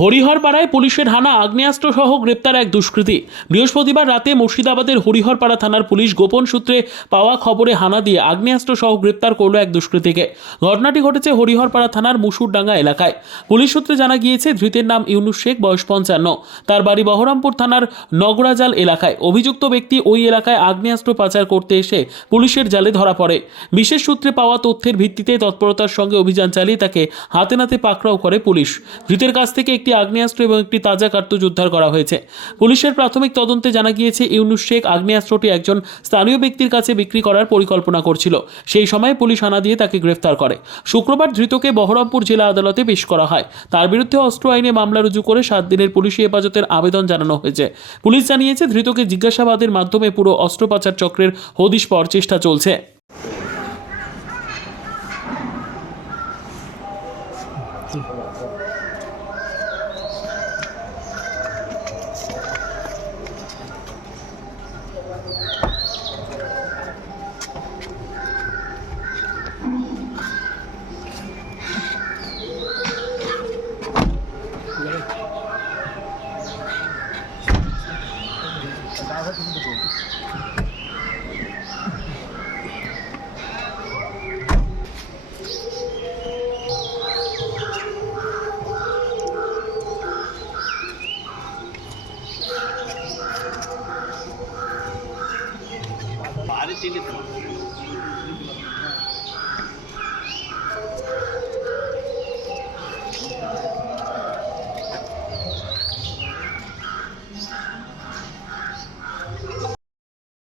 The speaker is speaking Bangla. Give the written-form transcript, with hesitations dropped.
হরিহরপাড়ায় পুলিশের হানা আগ্নেয়াস্ত্র সহ গ্রেপ্তার এক দুষ্কৃতী। বৃহস্পতিবার রাতে মুর্শিদাবাদের হরিহরপাড়া থানার পুলিশ গোপন সূত্রে পাওয়া খবরে হানা দিয়ে আগ্নেয়াস্ত্র সহ গ্রেপ্তার করল এক দুষ্কৃতীকে। ঘটনাটি ঘটেছে হরিহরপাড়া থানার মুসুরডাঙ্গা এলাকায়। পুলিশ সূত্রে জানা গিয়েছে, ধৃতের নাম ইউনুস শেখ, বয়স 55। তার বাড়ি বহরমপুর থানার নগরাজাল এলাকায়। অভিযুক্ত ব্যক্তি ওই এলাকায় আগ্নেয়াস্ত্র পাচার করতে এসে পুলিশের জালে ধরা পড়ে। বিশেষ সূত্রে পাওয়া তথ্যের ভিত্তিতে তৎপরতার সঙ্গে অভিযান চালিয়ে তাকে হাতে নাতে পাকড়াও করে পুলিশ। ধৃতের কাছ থেকে একটি আগ্নেয়াস্ত্র এবং একটি তাজা কার্তুজ উদ্ধার করা হয়েছে। পুলিশের প্রাথমিক তদন্তে জানা গিয়েছে, ইউনুস শেখ আগ্নেয়াস্ত্রটি একজন স্থানীয় ব্যক্তির কাছে বিক্রি করার পরিকল্পনা করছিল। সেই সময় পুলিশ হানা দিয়ে তাকে গ্রেফতার করে। শুক্রবার ধৃতকে বহরমপুর জেলা আদালতে পেশ করা হয়। তার বিরুদ্ধে অস্ত্র আইনে মামলা রুজু করে 7 দিনের পুলিশি হেফাজতের আবেদন জানানো হয়েছে। পুলিশ জানিয়েছে, ধৃতকে জিজ্ঞাসাবাদের মাধ্যমে পুরো অস্ত্র পাচার চক্রের হদিশ পাওয়ার চেষ্টা চলছে।